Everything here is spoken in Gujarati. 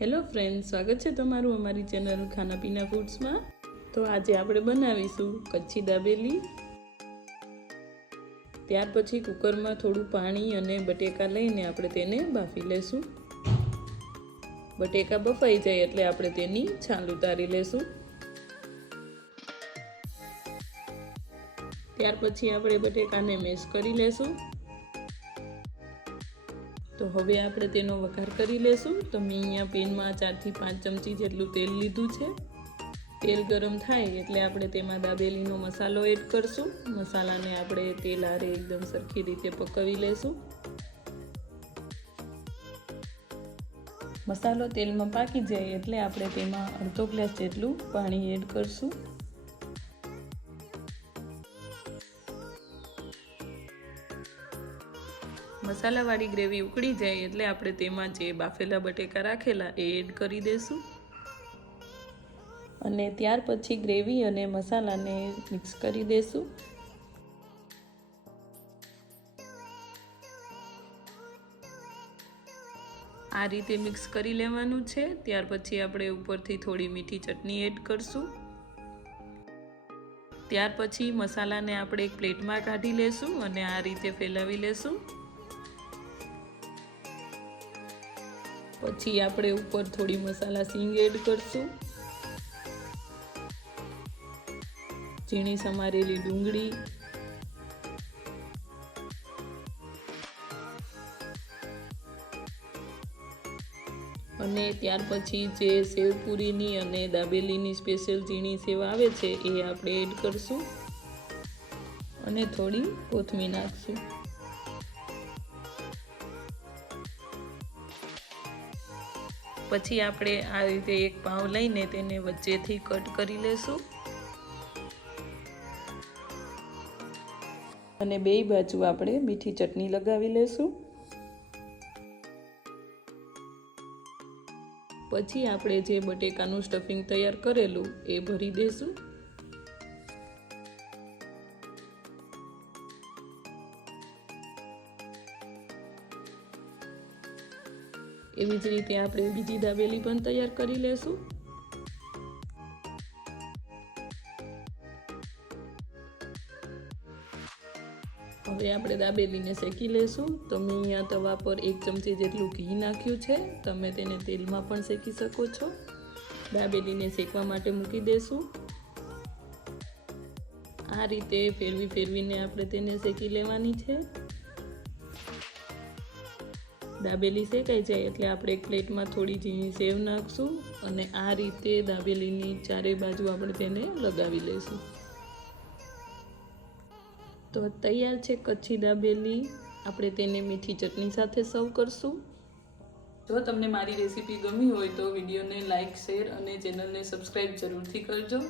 હેલો ફ્રેન્ડ્સ, સ્વાગત છે તમારું અમારી ચેનલ ખાના પીના ફૂડ્સમાં। તો આજે આપણે બનાવીશું કચ્છી દાબેલી। ત્યાર પછી કુકરમાં થોડું પાણી અને બટેકા લઈને આપણે તેને બાફી લેશું। બટેકા બફાઈ જાય એટલે આપણે તેની છાલ ઉતારી લેશું। ત્યાર પછી આપણે બટેકાને મેશ કરી લેશું। તો હવે આપણે તેનો વઘાર કરી લેશું। તો મેં અહીંયા પેનમાં 4 થી 5 ચમચી જેટલું તેલ લીધું છે। તેલ ગરમ થાય એટલે આપણે તેમાં દાબેલીનો મસાલો એડ કરશું। મસાલાને આપણે તેલ આરે એકદમ સરખી રીતે પકવી લેશું। મસાલો તેલમાં પાકી જાય એટલે આપણે તેમાં અડધો ગ્લાસ જેટલું પાણી એડ કરશું। મસાલાવાળી ગ્રેવી ઉકળી જાય એટલે આપણે તેમાં જે બાફેલા બટેકા રાખેલા એ એડ કરી દેશું અને ત્યાર પછી ગ્રેવી અને મસાલાને મિક્સ કરી દેશું। આ રીતે મિક્સ કરી લેવાનું છે। ત્યાર પછી આપણે ઉપરથી થોડી મીઠી ચટણી એડ કરશું। ત્યાર પછી મસાલાને આપણે એક પ્લેટમાં કાઢી લેશું અને આ રીતે ફેલાવી લેશું। પછી આપણે ઉપર થોડી મસાલા સિંગ એડ કરશું, ઝીણી સમારેલી ડુંગળી, અને ત્યાર પછી જે સેવ પૂરીની અને દાબેલીની સ્પેશિયલ ઝીણી સેવ આવે છે એ આપણે એડ કરશું અને થોડી કોથમીર નાખશું। પછી આપણે આ રીતે એક પાવ લઈને તેને વચ્ચેથી કટ કરી લેશું અને બે બાજુ આપણે મીઠી ચટણી લગાવી લેશું। પછી આપણે જે બટેકાનું સ્ટફિંગ તૈયાર કરેલું એ ભરી દેશું। એવી જ રીતે આપણે બીજી દાબેલી પણ તૈયાર કરી લેશું। હવે આપણે દાબેલીને શેકી લેશું। તો મેં અહીંયા તવા પર 1 ચમચી જેટલું ઘી નાખ્યું છે। તમે તેને તેલમાં પણ શેકી શકો છો। દાબેલીને શેકવા માટે મૂકી દેશું। આ રીતે ફેરવીને આપણે તેને શેકી લેવાની છે। દાબેલી શેકાઈ જાય એટલે આપણે એક પ્લેટમાં થોડી ઝીણી સેવ નાખશું અને આ રીતે દાબેલીની ચારે બાજુ આપણે તેને લગાવી લેશું। તો તૈયાર છે કચ્છી દાબેલી। આપણે તેને મીઠી ચટણી સાથે સર્વ કરશું। જો તમને મારી રેસીપી ગમી હોય તો વિડીયોને લાઈક, શેર અને ચેનલને સબસ્ક્રાઈબ જરૂરથી કરજો।